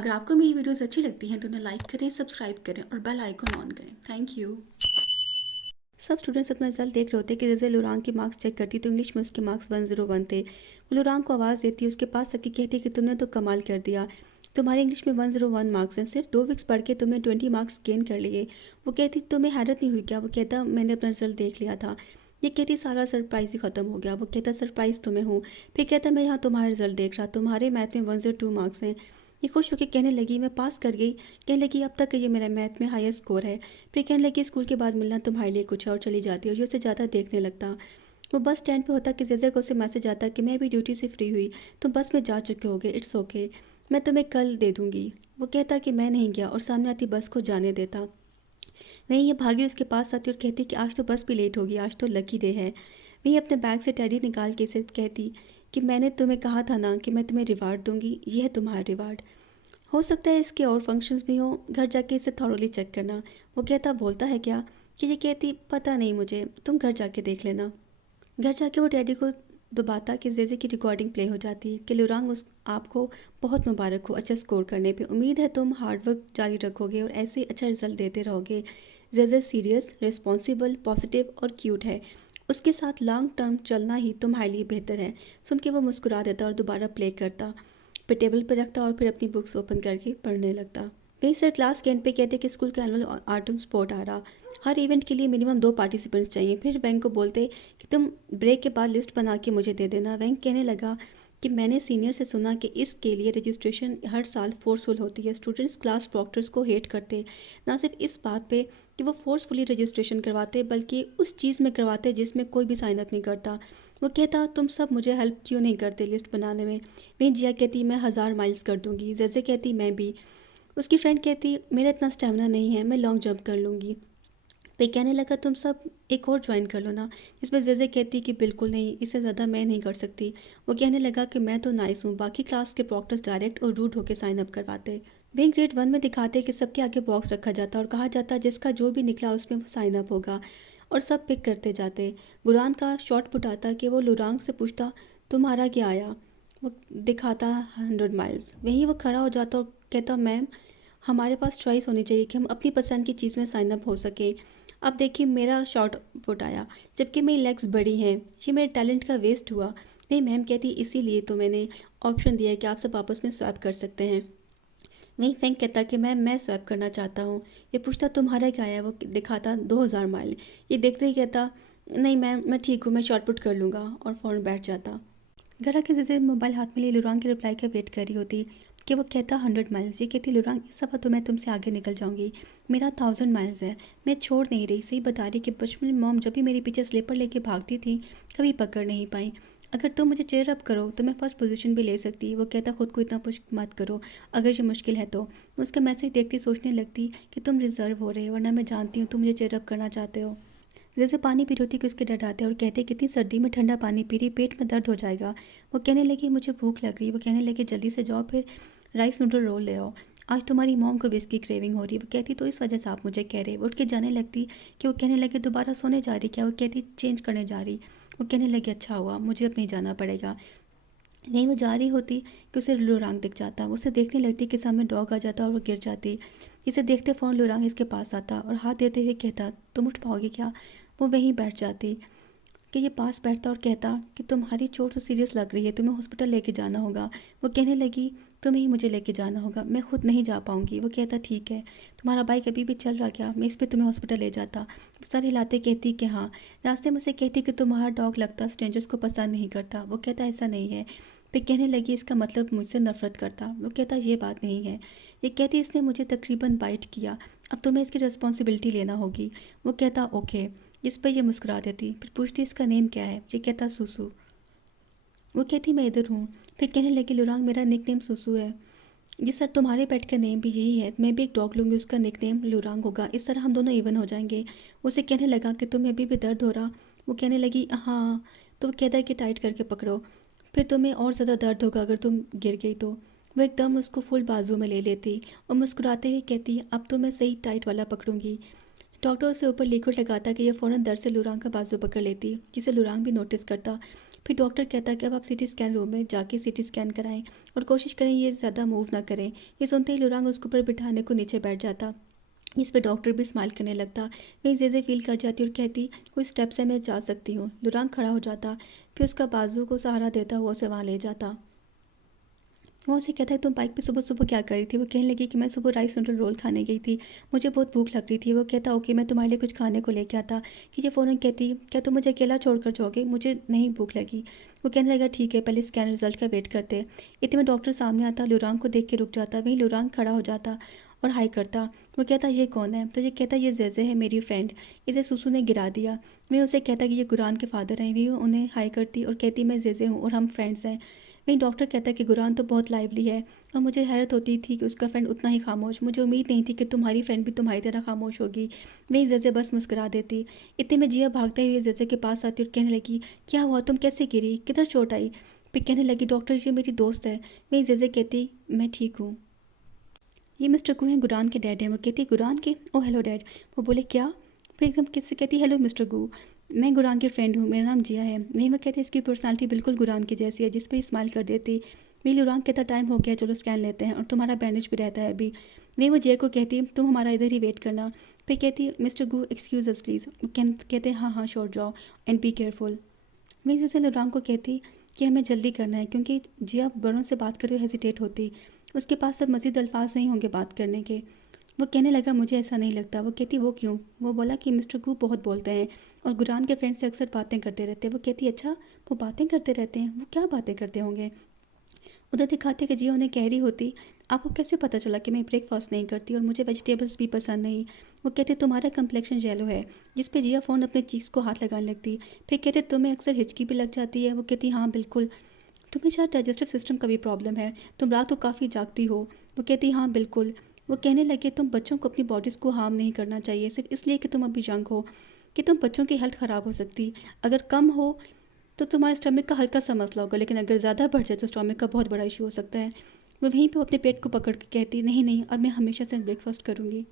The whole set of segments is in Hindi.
अगर आपको मेरी वीडियोस अच्छी लगती हैं तो उन्हें लाइक करें, सब्सक्राइब करें और बेल आइकन ऑन करें। Thank you. सब स्टूडेंट्स अपना रिजल्ट देख रहे होते कि जैसे लुरांग के मार्क्स चेक करती तो इंग्लिश में उसके मार्क्स 101 थे। वो लुरांग को आवाज़ देती, उसके पास तक कहती कि तुमने तो कमाल कर दिया, तुम्हारे इंग्लिश में 101 मार्क्स हैं, सिर्फ 2 वीक्स पढ़ के तुमने 20 मार्क्स गेन कर लिए। वो कहती तुम्हें हैरत नहीं हुई क्या? वो कहता मैंने अपना रिजल्ट देख लिया था। ये कहती सारा सरप्राइज ही ख़त्म हो गया। वो कहता सरप्राइज तुम्हें हूँ। फिर कहता मैं यहाँ तुम्हारा रिजल्ट देख रहा, तुम्हारे मैथ में 102 मार्क्स हैं। ये खुश होकर कहने लगी मैं पास कर गई। कहने लगी अब तक ये मेरा मैथ में हाईएस्ट स्कोर है। फिर कहने लगी स्कूल के बाद मिलना तुम्हारे लिए कुछ है, और चली जाती है और ये उसे ज़्यादा देखने लगता। वो बस स्टैंड पे होता कि जेज़े को उसे मैसेज आता कि मैं भी ड्यूटी से फ्री हुई, तुम बस में जा चुके होगे, इट्स ओके, मैं तुम्हें कल दे दूँगी। वो कहता कि मैं नहीं गया और सामने आती बस को जाने देता। वहीं ये भागी उसके पास आती और कहती कि आज तो बस भी लेट होगी, आज तो लकी डे है। वहीं अपने बैग से टेडी निकाल के इसे कहती कि मैंने तुम्हें कहा था ना कि मैं तुम्हें रिवार्ड दूंगी, ये है तुम्हारा रिवार्ड। हो सकता है इसके और फंक्शंस भी हों, घर जाके इसे थॉरोली चेक करना। वो कहता बोलता है क्या? कि ये कहती पता नहीं मुझे, तुम घर जाके देख लेना। घर जाके वो डैडी को दबाता कि जेजे की रिकॉर्डिंग प्ले हो जाती कि लुरांग उस आपको बहुत मुबारक हो अच्छा स्कोर करने पे, उम्मीद है तुम हार्डवर्क जारी रखोगे और ऐसे ही अच्छा रिजल्ट देते रहोगे। जेजे सीरियस, रिस्पॉन्सिबल, पॉजिटिव और क्यूट है, उसके साथ लॉन्ग टर्म चलना ही तुम्हारे लिए बेहतर है। सुन के वो मुस्कुरा देता और दोबारा प्ले करता, फिर टेबल पर रखता और फिर अपनी बुक्स ओपन करके पढ़ने लगता। वहीं सर क्लास के एंड पे कहते कि स्कूल का एनुअल आर्टम स्पोर्ट आ रहा, हर इवेंट के लिए मिनिमम 2 पार्टिसिपेंट्स चाहिए। फिर वैंक को बोलते कि तुम ब्रेक के बाद लिस्ट बना के मुझे दे देना। वैंक कहने लगा कि मैंने सीनियर से सुना कि इसके लिए रजिस्ट्रेशन हर साल फोर्सफुल होती है। स्टूडेंट्स क्लास प्रॉक्टर्स को हेट करते, ना सिर्फ इस बात पे कि वो फोर्सफुली रजिस्ट्रेशन करवाते, बल्कि उस चीज़ में करवाते जिसमें कोई भी साइन अप नहीं करता। वो कहता तुम सब मुझे हेल्प क्यों नहीं करते लिस्ट बनाने में? वहीं जिया कहती मैं 1000 माइल्स कर दूंगी। जैसे कहती मैं भी। उसकी फ्रेंड कहती मेरा इतना स्टेमिना नहीं है, मैं लॉन्ग जंप कर लूँगी। पे कहने लगा तुम सब एक और ज्वाइन कर लो ना। जिसमें जेजे कहती कि बिल्कुल नहीं, इससे ज़्यादा मैं नहीं कर सकती। वो कहने लगा कि मैं तो नाइस हूँ, बाकी क्लास के प्रॉक्टर्स डायरेक्ट और रूड होकर साइन अप करवाते। वे ग्रेड 1 में दिखाते कि सबके आगे बॉक्स रखा जाता और कहा जाता जिसका जो भी निकला उसमें वो साइन अप होगा, और सब पिक करते जाते। गुरान का शॉर्ट पुट आता कि वो लुरांग से पूछता तुम्हारा क्या आया? वो दिखाता 100 माइल्स। वहीं वो खड़ा हो जाता और कहता मैम हमारे पास चॉइस होनी चाहिए कि हम अपनी पसंद की चीज़ में साइन अप हो सके। अब देखिए मेरा शॉर्ट पुट आया, जबकि मेरी लेग्स बड़ी हैं, ये मेरे टैलेंट का वेस्ट हुआ। नहीं मैम कहती इसीलिए तो मैंने ऑप्शन दिया है कि आप सब आपस में स्वैप कर सकते हैं। नहीं फैंक कहता कि मैम मैं स्वैप करना चाहता हूँ। ये पूछता तुम्हारा क्या आया? वो दिखाता 2000 माइल। ये देखते ही कहता नहीं मैम मैं ठीक हूँ, मैं शॉर्ट पुट कर लूँगा, और फ़ौरन बैठ जाता। घर आके जैसे मोबाइल हाथ में लिए लुरांग के रिप्लाई का वेट कर रही होती कि वो कहता 100 माइल्स। ये कहती लुरांग इस दफ़ा तो मैं तुमसे आगे निकल जाऊंगी, मेरा 1000 माइल्स है, मैं छोड़ नहीं रही। सही बता रही कि बचपन में मॉम जब भी मेरे पीछे स्लीपर लेके भागती थी कभी पकड़ नहीं पाई। अगर तुम मुझे चेयर अप करो तो मैं फर्स्ट पोजीशन भी ले सकती। वो कहता खुद को इतना पुश मत करो, अगर ये मुश्किल है तो। उसका मैसेज देखती सोचने लगती कि तुम रिजर्व हो रहे हो, वरना मैं जानती हूँ तुम मुझे चेयर अप करना चाहते हो। जैसे पानी पी रही होती कि उसके डराते और कहते कितनी सर्दी में ठंडा पानी पी रही, पेट में दर्द हो जाएगा। वो कहने लगी मुझे भूख लग रही। वो कहने लगी जल्दी से जाओ फिर राइस नूडल रोल ले आओ, आज तुम्हारी मॉम को भी इसकी क्रेविंग हो रही है। वो कहती तो इस वजह से आप मुझे कह रहे। वो उठ के जाने लगती कि वो कहने लगे दोबारा सोने जा रही क्या? वो कहती चेंज करने जा रही। वो कहने लगी अच्छा हुआ, मुझे अब नहीं जाना पड़ेगा। नहीं वो जा रही होती कि उसे लुरांग दिख जाता। वो उसे देखने लगती कि सामने डॉग आ जाता और वो गिर जाती। इसे देखते फ़ौरन लुरांग इसके पास आता और हाथ देते हुए कहता तुम उठ पाओगे क्या? वो वहीं बैठ जाती कि ये पास बैठता और कहता कि तुम्हारी चोट तो सीरियस लग रही है, तुम्हें हॉस्पिटल लेके जाना होगा। वो कहने लगी तुम्हें ही मुझे लेके जाना होगा, मैं खुद नहीं जा पाऊंगी। वो कहता ठीक है, तुम्हारा बाइक अभी भी चल रहा क्या? मैं इस पे तुम्हें हॉस्पिटल ले जाता। वो सर हिलाते कहती कि हाँ। रास्ते में से कहती कि तुम्हारा डॉग लगता स्ट्रेंजर्स को पसंद नहीं करता। वो कहता ऐसा नहीं है। फिर कहने लगी इसका मतलब मुझसे नफरत करता। वो कहता ये बात नहीं है। ये कहती इसने मुझे तकरीबन बाइट किया, अब तुम्हें इसकी रिस्पॉन्सिबिलिटी लेना होगी। वो कहता ओके। इस पर यह मुस्कुरा देती, फिर पूछती इसका नेम क्या है? ये कहता सुसु। वो कहती मैं इधर हूँ। फिर कहने लगी लुरांग मेरा निक नेम सुसु है। जी सर तुम्हारे पेट का नेम भी यही है, मैं भी एक डॉग लूँगी, उसका निक नेम लुरांग होगा, इस तरह हम दोनों इवन हो जाएंगे। उसे कहने लगा कि तुम्हें अभी भी दर्द हो रहा? वो कहने लगी हाँ। तो वो कहता है कि टाइट करके पकड़ो, फिर तुम्हें और ज़्यादा दर्द होगा अगर तुम गिर गई तो। वो एकदम उसको फुल बाजू में ले लेती और मुस्कुराते हुए कहती अब तो मैं सही टाइट वाला पकड़ूंगी। डॉक्टर उसे ऊपर लिक्विड लगाता कि यह फ़ौरन दर्द से लुरांग का बाजू पकड़ लेती, जिसे लुरांग भी नोटिस करता। फिर डॉक्टर कहता कि अब आप सीटी स्कैन रूम में जाके सीटी स्कैन कराएं और कोशिश करें ये ज़्यादा मूव ना करें। ये सुनते ही लुरांग उसके ऊपर बिठाने को नीचे बैठ जाता। इस पे डॉक्टर भी स्माइल करने लगता। मैं जेजे फील कर जाती और कहती कोई स्टेप्स है, मैं जा सकती हूँ। लुरांग खड़ा हो जाता, फिर उसका बाजू को सहारा देता हुआ उसे वहाँ ले जाता। वो उसे कहता है तुम बाइक पे सुबह सुबह क्या कर रही थी? वो कहने लगी कि मैं सुबह राइस नूडल रोल खाने गई थी, मुझे बहुत भूख लग रही थी। वो कहता ओके, मैं तुम्हारे लिए कुछ खाने को लेके आता। कि ये फ़ौरन कहती क्या तुम मुझे अकेला छोड़कर जाओगे? मुझे नहीं भूख लगी। वो कहने लगा ठीक है, पहले स्कैन रिजल्ट का वेट करते। इतने में डॉक्टर सामने आता, लुरांग को देख के रुक जाता। वहीं लुरांग खड़ा हो जाता और हाई करता। वो कहता ये कौन है? तो ये कहता ये जेजे है, मेरी फ्रेंड, इसे सुसु ने गिरा दिया। मैं उसे कहता कि ये गुरान के फादर हैं। भी उन्हें हाई करती और कहती मैं जेजे हूँ और हम फ्रेंड्स हैं। वहीं डॉक्टर कहता है कि गुरान तो बहुत लाइवली है और मुझे हैरत होती थी कि उसका फ्रेंड उतना ही खामोश। मुझे उम्मीद नहीं थी कि तुम्हारी फ्रेंड भी तुम्हारी तरह खामोश होगी। वहीं जजे बस मुस्कुरा देती। इतने में जिया भागते हुए जजे के पास आती और कहने लगी क्या हुआ, तुम कैसे गिरी, किधर चोट आई? फिर कहने लगी डॉक्टर ये मेरी दोस्त है। वहीं जजे कहती मैं ठीक हूँ, ये मिस्टर गू हैं, गुरान के डैड हैं। वो कहती गुरान के? ओ हेलो डैड। वो बोले क्या? फिर एकदम किससे कहती हेलो मिस्टर गू, मैं गुरान की फ्रेंड हूँ, मेरा नाम जिया है। वहीं मैं कहती इसकी पर्सनालिटी बिल्कुल गुरान की जैसी है, जिस पर स्माइल कर देती। वही लुरान कहता टाइम हो गया, चलो स्कैन लेते हैं और तुम्हारा बैंडेज भी रहता है अभी। वहीं वो जिया को कहती तुम हमारा इधर ही वेट करना। फिर कहती mister Gu excuse us please. कहते हाँ हाँ श्योर जाओ एंड बी केयरफुल। मैं जैसे लुरांग को कहती कि हमें जल्दी करना है, क्योंकि जिया बड़ों से बात करते हुए हेजिटेट होती। उसके पास सब मज़ीद अल्फाज नहीं होंगे बात करने के। वो कहने लगा मुझे ऐसा नहीं लगता। वो कहती वो क्यों? वो बोला कि मिस्टर गू बहुत बोलते हैं और गुरान के फ्रेंड से अक्सर बातें करते रहते हैं। वो कहती अच्छा, वो बातें करते रहते हैं, वो क्या बातें करते होंगे? उधर दिखाते कि जिया उन्हें कह रही होती आपको कैसे पता चला कि मैं ब्रेकफास्ट नहीं करती और मुझे वेजिटेबल्स भी पसंद नहीं? वो कहते तुम्हारा कम्प्लेक्शन येलो है। जिस पे जिया फ़ोन अपने चीज़ को हाथ लगाने लगती। फिर कहते तुम्हें अक्सर हिचकी भी लग जाती है? वो कहती हाँ बिल्कुल। तुम्हें शायद डाइजेस्टिव सिस्टम का भी प्रॉब्लम है, तुम रात को काफ़ी जागती हो। वो कहती हाँ बिल्कुल। वो कहने लगे तुम बच्चों को अपनी बॉडीज़ को हार्म नहीं करना चाहिए सिर्फ इसलिए कि तुम अभी यंग हो, कि तुम बच्चों की हेल्थ ख़राब हो सकती। अगर कम हो तो तुम्हारे स्टमक का हल्का सा मसला होगा, लेकिन अगर ज़्यादा बढ़ जाए तो स्टमक का बहुत बड़ा इशू हो सकता है। वो वहीं पे अपने पेट को पकड़ के कहती नहीं नहीं, अब मैं हमेशा से ब्रेकफास्ट करूँगी।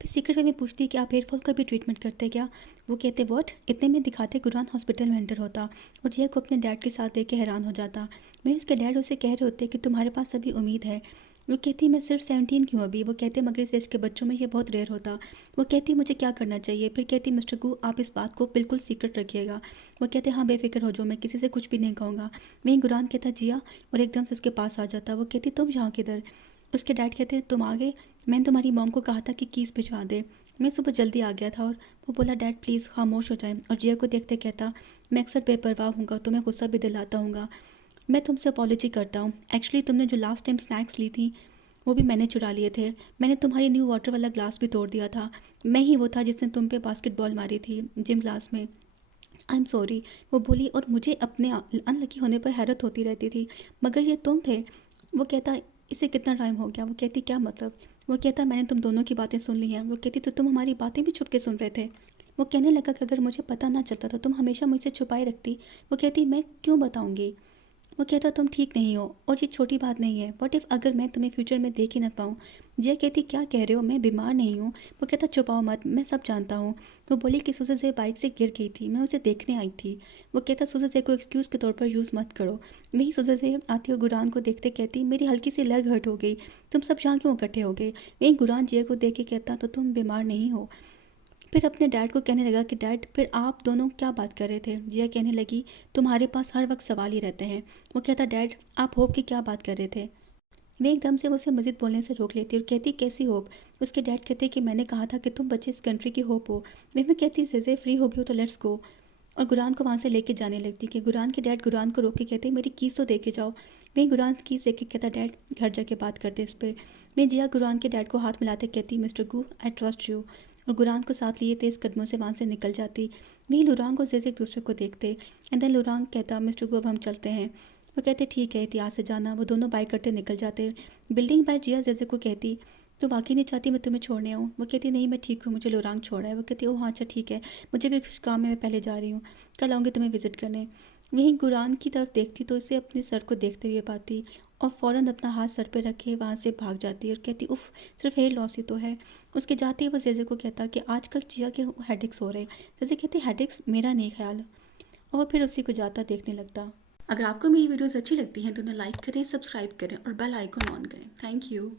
फिर सीक्रेट वे में पूछती कि आप हेयर फॉल का भी ट्रीटमेंट करते हैं क्या? वो कहते व्हाट? इतने में दिखाते गुरान हॉस्पिटल में एंटर होता और जिया को अपने डैड के साथ देख के हैरान हो जाता। वहीं उसके डैड उसे कह रहे होते कि तुम्हारे पास अभी उम्मीद है। वो कहती मैं सिर्फ 17 क्यों अभी? वो कहते मगर इस एज के बच्चों में ये बहुत रेयर होता। वो कहती मुझे क्या करना चाहिए? फिर कहती मिस्टर गू आप इस बात को बिल्कुल सीक्रेट रखिएगा। वो कहते हाँ बेफिक्र हो जाओ, मैं किसी से कुछ भी नहीं कहूँगा। वहीं गुरान कहता जिया और एकदम से उसके पास आ जाता। वो कहती तुम यहाँ किधर? उसके डैड कहते तुम आ गए, मैंने तुम्हारी मॉम को कहा था कि कीज़ भिजवा दे, मैं सुबह जल्दी आ गया था। और वो बोला डैड प्लीज़ खामोश हो जाए। और जिया को देखते कहता मैं अक्सर बेपरवाह हूँगा, तुम्हें गुस्सा भी दिलाता हूँगा, मैं तुमसे अपॉलोजी करता हूँ। एक्चुअली तुमने जो लास्ट टाइम स्नैक्स ली थी वो भी मैंने चुरा लिए थे। मैंने तुम्हारी न्यू वाटर वाला ग्लास भी तोड़ दिया था। मैं ही वो था जिसने तुम पे बास्केटबॉल मारी थी जिम क्लास में। I am sorry. वो बोली और मुझे अपने अनलकी होने पर हैरत होती रहती थी, मगर ये तुम थे। वो कहता इसे कितना टाइम हो गया? वो कहती क्या मतलब? वो कहता मैंने तुम दोनों की बातें सुन ली हैं। वो कहती तो तुम हमारी बातें भी छुप के सुन रहे थे? वो कहने लगा कि अगर मुझे पता ना चलता तो तुम हमेशा मुझसे छुपाए रखती। वो कहती मैं क्यों बताऊंगी? वो कहता तुम ठीक नहीं हो और ये छोटी बात नहीं है, वट इफ़ अगर मैं तुम्हें फ्यूचर में देख ही ना पाऊँ? जिया कहती क्या कह रहे हो, मैं बीमार नहीं हूँ। वो कहता छुपाओ मत, मैं सब जानता हूँ। वो बोली कि सुजय से बाइक से गिर गई थी, मैं उसे देखने आई थी। वो कहता सुजय से को एक्सक्यूज़ के तौर पर यूज़ मत करो। वही सुजय से आती और गुरान को देखते कहती मेरी हल्की सी लेग हर्ट हो गई, तुम सब यहाँ क्यों इकट्ठे हो गए? वहीं गुरान जिया को देख के कहता तो तुम बीमार नहीं हो। फिर अपने डैड को कहने लगा कि डैड फिर आप दोनों क्या बात कर रहे थे? जिया कहने लगी तुम्हारे पास हर वक्त सवाल ही रहते हैं। वो कहता डैड आप होप की क्या बात कर रहे थे? वे एकदम से उसे मज़ीद बोलने से रोक लेती और कहती कैसी होप? उसके डैड कहते कि मैंने कहा था कि तुम बच्चे इस कंट्री की होप हो। मैं कहती जेजे फ्री हो गई हो तो लेट्स गो। और गुरान को वहाँ से लेके जाने लगती कि गुरान के डैड गुरान को रोक के कहते मेरी कीज़ तो दे के जाओ। वहीं गुरान कीज़ दे के कहता डैड घर जाके बात करते इस पर। मैं जिया गुरान के डैड को हाथ मिलाते कहती mister Gu I trust you. और गुरान को साथ लिए तेज़ कदमों से वहाँ से निकल जाती। वहीं लुरांग और जेजे एक दूसरे को देखते एंड देन लुरांग कहता मिस्टर गू अब हम चलते हैं। वो कहते ठीक है एहतियात से जाना। वो दोनों बाइक करते निकल जाते। बिल्डिंग बाय जिया जेजे को कहती तो वाकई नहीं चाहती मैं तुम्हें छोड़ने आऊँ? वो कहती नहीं मैं ठीक हूँ, मुझे लुरांग छोड़ा है। वो कहती ओह हाँ अच्छा ठीक है, मुझे भी कुछ काम है, मैं पहले जा रही हूँ, कल आऊँगी तुम्हें विज़िट करने। वहीं गुरान की तरफ देखती तो इसे अपने सर को देखते हुए पाती और फ़ौरन अपना हाथ सर पे रखे वहाँ से भाग जाती और कहती उफ़ सिर्फ हेयर लॉस ही तो है। उसके जाते ही वो जेजे को कहता कि आजकल जिया के हेडेक्स हो रहे। जैसे कहती हेडेक्स मेरा नहीं ख्याल, और फिर उसी को जाता देखने लगता। अगर आपको मेरी वीडियोस अच्छी लगती हैं तो उन्हें लाइक करें, सब्सक्राइब करें और बेल आइकन ऑन करें। Thank you.